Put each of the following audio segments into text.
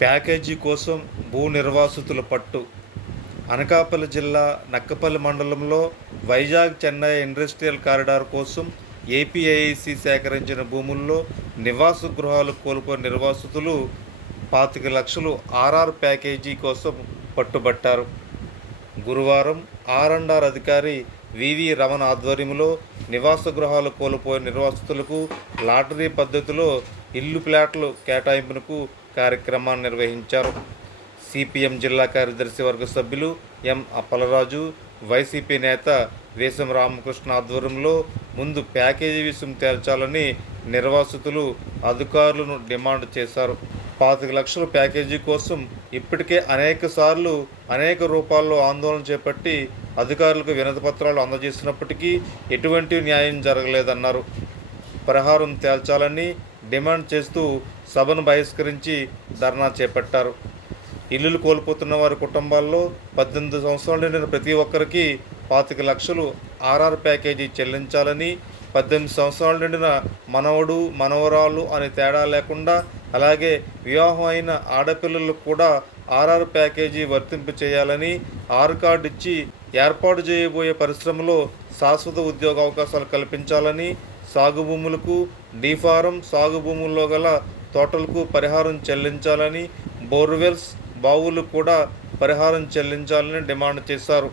Package కోసం భూ నిర్వాసితుల పట్టు. అనకాపల్లి జిల్లా నక్కపల్లి మండలంలో వైజాగ్ చెన్నై ఇండస్ట్రియల్ కారిడార్ కోసం ఏపీఐసి సేకరించిన భూముల్లో నివాస గృహాలు కోల్పోయిన నిర్వాసితులు పాతిక లక్షలు ఆర్ఆర్ ప్యాకేజీ కోసం పట్టుబట్టారు. గురువారం ఆర్ అధికారి వివి రమణ ఆధ్వర్యంలో నివాస గృహాలు కోల్పోయిన నిర్వాసితులకు లాటరీ పద్ధతిలో ఇల్లు ప్లాట్లు కేటాయింపునకు కార్యక్రమాన్ని నిర్వహించారు. సిపిఎం జిల్లా కార్యదర్శి వర్గ సభ్యులు ఎం అప్పలరాజు వైసీపీ నేత వేసం రామకృష్ణ ఆధ్వర్యంలో ముందు ప్యాకేజీ విషయం తేల్చాలని నిర్వాసితులు అధికారులను డిమాండ్ చేశారు. పాతిక లక్షల ప్యాకేజీ కోసం ఇప్పటికే అనేక సార్లు అనేక రూపాల్లో ఆందోళన చేపట్టి అధికారులకు వినతి పత్రాలు అందజేసినప్పటికీ ఎటువంటి న్యాయం జరగలేదన్నారు. పరిహారం తేల్చాలని డిమాండ్ చేస్తూ సభను బహిష్కరించి ధర్నా చేపట్టారు. ఇల్లులు కోల్పోతున్న వారి కుటుంబాల్లో పద్దెనిమిది సంవత్సరాలు నిండిన ప్రతి ఒక్కరికి పాతిక లక్షలు ఆర్ఆర్ ప్యాకేజీ చెల్లించాలని పద్దెనిమిది సంవత్సరాలు నిండిన మనవడు మనవరాలు అనే తేడా లేకుండా అలాగే వివాహం అయిన ఆడపిల్లలకు కూడా ఆర్ఆర్ ప్యాకేజీ వర్తింపు చేయాలని ఆర్ కార్డు ఇచ్చి ఏర్పాటు చేయబోయే పరిశ్రమలో శాశ్వత ఉద్యోగ అవకాశాలు కల్పించాలని సాగు భూములకు డీఫారం సాగు భూముల్లో గల తోటలకు పరిహారం చెల్లించాలని బోర్వెల్స్ బావులు కూడా పరిహారం చెల్లించాలని డిమాండ్ చేశారు.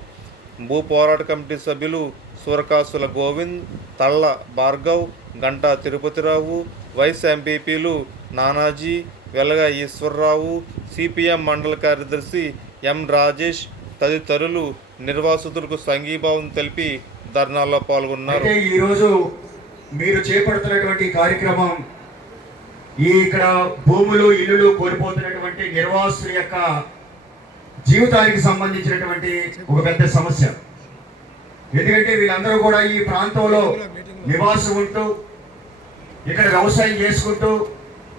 భూ పోరాట కమిటీ సభ్యులు సూరకాసుల గోవింద్ తళ్ళ భార్గవ్ గంటా తిరుపతిరావు వైస్ ఎంపీపీలు నానాజీ వెలగ ఈశ్వరరావు సిపిఎం మండల కార్యదర్శి ఎం రాజేష్ తదితరులు నిర్వాసితులకు సంఘీభావం తెలిపి ధర్నాల్లో పాల్గొన్నారు. ఈరోజు మీరు చేపడుతున్నటువంటి కార్యక్రమం ఈ ఇక్కడ భూములు ఇల్లులు కోల్పోతున్నటువంటి నిర్వాసుల యొక్క జీవితానికి సంబంధించినటువంటి ఒక పెద్ద సమస్య. ఎందుకంటే వీళ్ళందరూ కూడా ఈ ప్రాంతంలో నివాసం ఉంటూ ఇక్కడ వ్యవసాయం చేసుకుంటూ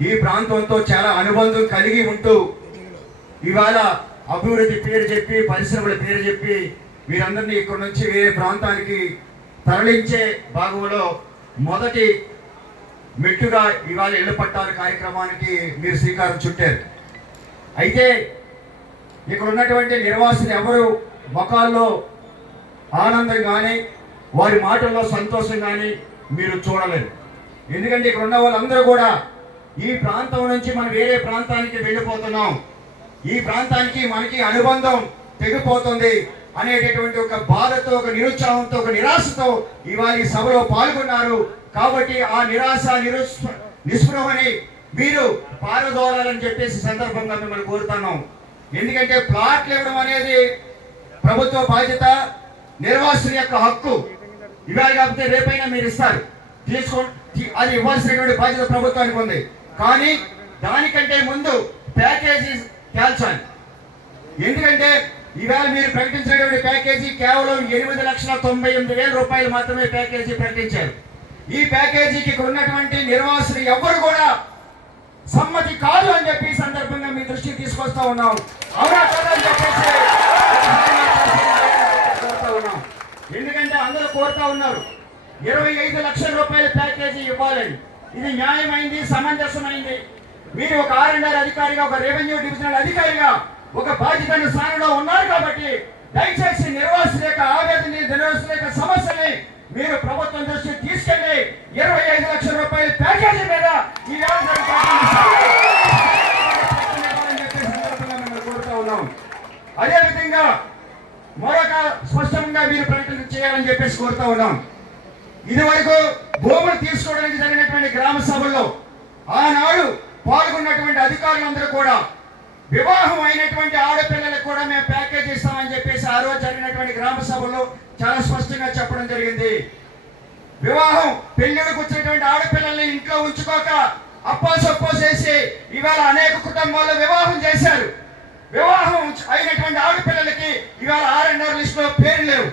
ఈ ప్రాంతంతో చాలా అనుబంధం కలిగి ఉంటూ ఇవాళ అభివృద్ధి పేరు చెప్పి పరిశ్రమల పేరు చెప్పి వీరందరినీ ఇక్కడ నుంచి వేరే ప్రాంతానికి తరలించే భాగంలో మొదటి మెట్టుగా ఇవాళ ఇళ్ళ పట్టాల కార్యక్రమానికి మీరు శ్రీకారం చుట్టారు. అయితే ఇక్కడ ఉన్నటువంటి నిర్వాసులు ఎవరు? ముఖాల్లో ఆనందం కానీ వారి మాటల్లో సంతోషం కానీ మీరు చూడలేరు. ఎందుకంటే ఇక్కడ ఉన్న వాళ్ళందరూ కూడా ఈ ప్రాంతం నుంచి మనం వేరే ప్రాంతానికి వెళ్ళిపోతున్నాం. ఈ ప్రాంతానికి మనకి అనుబంధం తెగిపోతుంది. అనేటటువంటి ఒక బాధతో ఒక నిరుత్సాహంతో ఒక నిరాశతో ఇవాళ ఈ సభలో పాల్గొన్నారు. కాబట్టి ఆ నిరాశ నిరుస్ నిస్పృహని మీరు పారదోలాలని చెప్పేసి సందర్భంగా మిమ్మల్ని కోరుతున్నాం. ఎందుకంటే ప్లాట్లు ఇవ్వడం అనేది ప్రభుత్వ బాధ్యత నిర్వాసుల యొక్క హక్కు. ఇవాళ కాకపోతే రేపైనా మీరు ఇస్తారు. తీసుకో అది ఇవ్వాల్సినటువంటి బాధ్యత ప్రభుత్వానికి ఉంది. కానీ దానికంటే ముందు ప్యాకేజీ తేల్చాలి. ఎందుకంటే ఈవేళ మీరు ప్రకటించినటువంటి ప్యాకేజీ కేవలం ఎనిమిది లక్షల తొంభై ఎనిమిది వేల రూపాయలు మాత్రమే ప్యాకేజీ ప్రకటించారు. ఈ ప్యాకేజీకి ఉన్నటువంటి నిర్వాసులు ఎవరు కూడా సమ్మతి కాదు అని చెప్పి సందర్భంగా మీ దృష్టికి తీసుకొస్తా ఉన్నాం. అవునా కదా అని చెప్పేసి ఉన్నాం. ఎందుకంటే అందరూ కోరుతా ఉన్నారు. ఇరవై ఐదు లక్షల రూపాయల ప్యాకేజీ ఇవ్వాలని ఇది న్యాయమైంది సమంజసమైంది. మీరు ఒక ఆర్ అండ్ ఆర్ అధికారిగా ఒక రెవెన్యూ డివిజనల్ అధికారిగా ఒక బాధ్యతను స్థానంలో ఉన్నారు కాబట్టి దయచేసి నిర్వాసుల యొక్క ఆవేదన నిర్వాసుల యొక్క సమస్యని మీరు ప్రభుత్వం దృష్టి తీసుకెళ్ళి ఇరవై ఐదు లక్షల రూపాయల ప్యాకేజీ మీద ఈ వ్యవసాయ కోరుతా ఉన్నాం. అదేవిధంగా మరొక స్పష్టంగా మీరు ప్రకటన చేయాలని చెప్పేసి కోరుతా ఉన్నాం. ఇదివరకు భూములు తీసుకోవడానికి జరిగినటువంటి గ్రామ సభల్లో ఆనాడు పాల్గొన్నటువంటి అధికారులందరూ కూడా వివాహం అయినటువంటి ఆడపిల్లలకు కూడా మేము ప్యాకేజ్ ఇస్తామని చెప్పేసి ఆ రోజు జరిగినటువంటి గ్రామ సభలో చాలా స్పష్టంగా చెప్పడం జరిగింది. వివాహం పెళ్ళికి వచ్చినటువంటి ఆడపిల్లల్ని ఇంట్లో ఉంచుకోక అప్పో సప్పో చేసి ఇవాళ అనేక కుటుంబాల్లో వివాహం చేశారు. వివాహం అయినటువంటి ఆడపిల్లలకి ఇవాళ ఆర్ఎన్ఆర్ అండ్ లిస్ట్లో పేరు లేవు.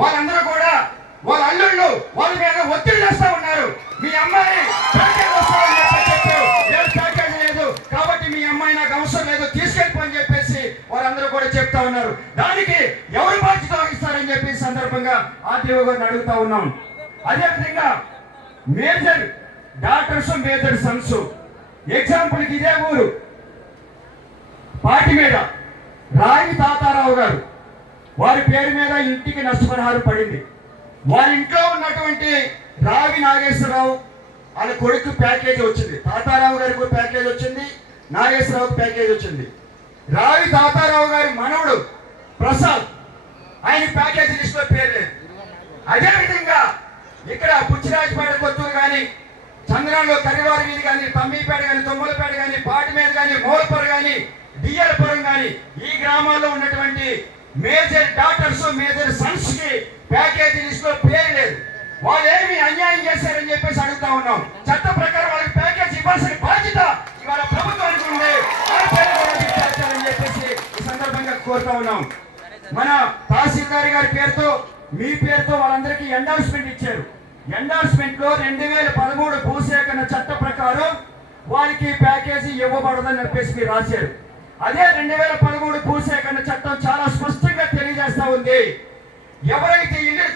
వాళ్ళందరూ కూడా వాళ్ళ అల్లుళ్ళు వాళ్ళ మీద ఒత్తిడి చేస్తా ఉన్నారు. మీ అమ్మాయి ఉన్నారు. దానికి ఎవరు బాధ్యత వహిస్తారని చెప్పి సందర్భంగా ఆర్టీఓ గారిని అడుగుతా ఉన్నాం. అదేవిధంగా మేజర్ డాక్టర్స్ మేజర్ సన్స్. ఎగ్జాంపుల్కి ఇదే ఊరు. పాటి మీద రావి తాతారావు గారు. వారి పేరు మీద ఇంటికి నష్టపరిహారం పడింది. వారి ఇంట్లో ఉన్నటువంటి రావి నాగేశ్వరరావు వాళ్ళ కొడుకు ప్యాకేజ్ వచ్చింది. తాతారావు గారికి ప్యాకేజ్ వచ్చింది. నాగేశ్వరరావుకి ప్యాకేజ్ వచ్చింది. రావి తాతారావు గారి మనవుడు ప్రసాద్. ఆయన ప్యాకేజీ లిస్టులో పేరు లేదు. అదే విధంగా ఇక్కడ పుచ్చిరాజపేట కొత్తూరు కానీ చంద్రంలో కరివారి వీధి కానీ తమ్మిపేట కానీ తొమ్మలపేట కానీ పాటి మీద కానీ మోల్పర కానీ డియ్యలపురం కానీ ఈ గ్రామాల్లో ఉన్నటువంటి మేజర్ డాక్టర్స్ మేజర్ సన్స్కి ప్యాకేజీ లిస్ట్లో పేరు లేదు. వాళ్ళు ఏమి అన్యాయం చేశారని చెప్పేసి అడుగుతా ఉన్నాం. చట్ట ప్రకారం వాళ్ళకి ప్యాకేజ్ ఇవ్వాల్సిన బాధ్యత ఇవాళ ప్రభుత్వానికి ఉంది వాళ్ళ పేరు కూడా తీసుకొచ్చారని చెప్పేసి ఈ సందర్భంగా కోరుతా ఉన్నాం. మన తహసీల్దార్ గారి పేరుతో మీ పేరుతో వాళ్ళందరికీ ఎండార్స్మెంట్ ఇచ్చారు. ఎండార్స్మెంట్లో రెండు వేల పదమూడు భూసేకరణ చట్ట ప్రకారం వారికి ప్యాకేజీ ఇవ్వబడదని చెప్పేసి మీరు రాశారు. అదే రెండు వేల పదమూడు భూసేకరణ చట్టం చాలా స్పష్టంగా తెలియజేస్తా ఉంది. ఎవరైతే ఇల్లు